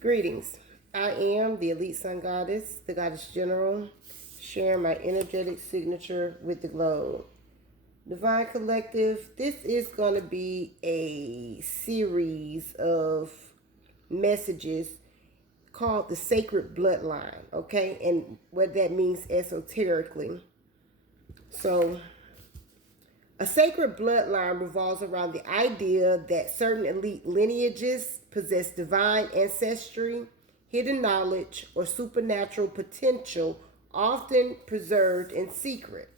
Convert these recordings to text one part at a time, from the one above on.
Greetings. I am the Elite Sun Goddess, the Goddess General, sharing my energetic signature with the globe. Divine Collective, this is going to be a series of messages called the Sacred Bloodline, okay? And what that means esoterically. So, a sacred bloodline revolves around the idea that certain elite lineages possess divine ancestry, hidden knowledge, or supernatural potential, often preserved in secret.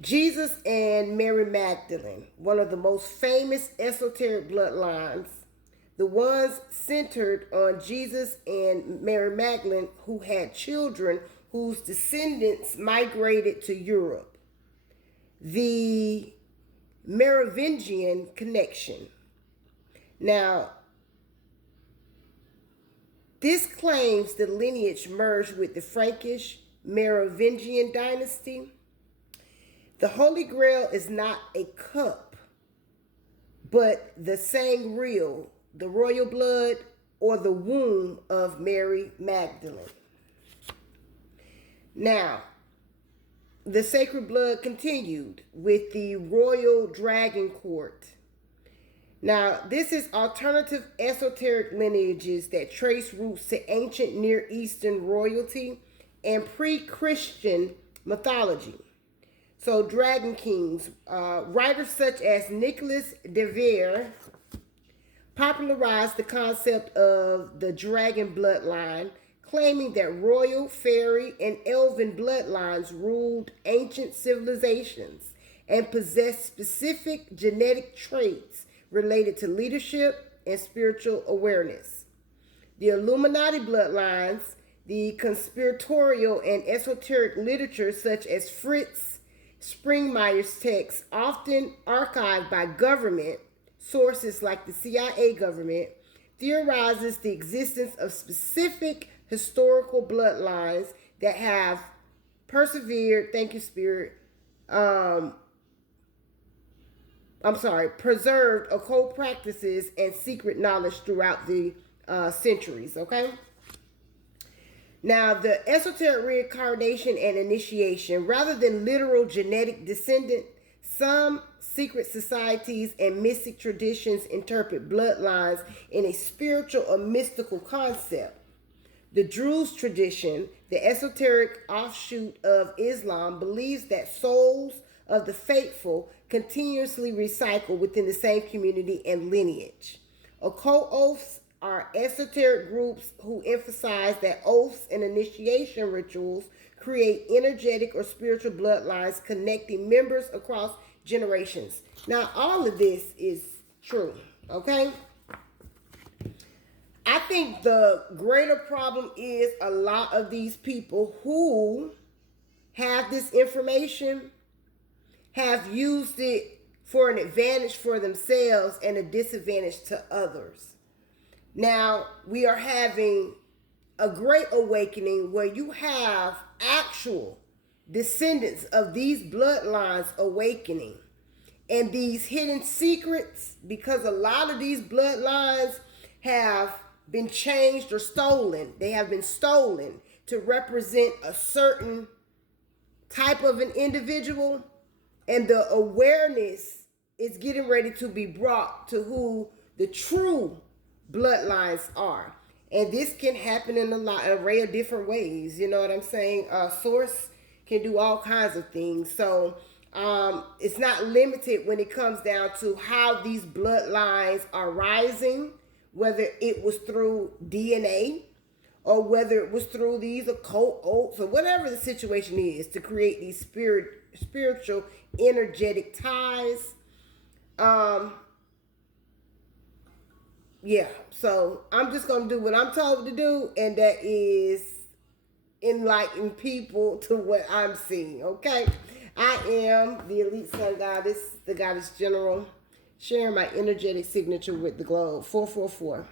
Jesus and Mary Magdalene, one of the most famous esoteric bloodlines, the ones centered on Jesus and Mary Magdalene who had children whose descendants migrated to Europe. The Merovingian connection. Now, this claims the lineage merged with the Frankish Merovingian dynasty. The Holy Grail is not a cup, but the sangreal, the royal blood, or the womb of Mary Magdalene. Now, the sacred blood continued with the royal dragon court. Now, this is alternative esoteric lineages that trace roots to ancient Near Eastern royalty and pre-Christian mythology. So, dragon kings, writers such as Nicholas de Vere popularized the concept of the dragon bloodline, claiming that royal, fairy, and elven bloodlines ruled ancient civilizations and possessed specific genetic traits related to leadership and spiritual awareness. The Illuminati bloodlines, the conspiratorial and esoteric literature such as Fritz Springmeier's texts, often archived by government sources like the CIA government, theorizes the existence of specific historical bloodlines that have persevered, thank you, Spirit, preserved occult practices and secret knowledge throughout the centuries, okay? Now, the esoteric reincarnation and initiation, rather than literal genetic descendant, some secret societies and mystic traditions interpret bloodlines in a spiritual or mystical concept. The Druze tradition, the esoteric offshoot of Islam, believes that souls of the faithful continuously recycle within the same community and lineage. Occult oaths are esoteric groups who emphasize that oaths and initiation rituals create energetic or spiritual bloodlines connecting members across generations. Now, all of this is true, okay? I think the greater problem is a lot of these people who have this information have used it for an advantage for themselves and a disadvantage to others. Now, we are having a great awakening where you have actual descendants of these bloodlines awakening and these hidden secrets, because a lot of these bloodlines have been changed or stolen. They have been stolen to represent a certain type of an individual, and the awareness is getting ready to be brought to who the true bloodlines are. And this can happen in an array of different ways. You know what I'm saying? Source can do all kinds of things. So it's not limited when it comes down to how these bloodlines are rising, whether it was through DNA or whether it was through these occult oaths or whatever the situation is to create these spiritual energetic ties. Yeah, so I'm just going to do what I'm told to do, and that is enlighten people to what I'm seeing, okay? I am the Elite Sun Goddess, the Goddess General, sharing my energetic signature with the globe. 444.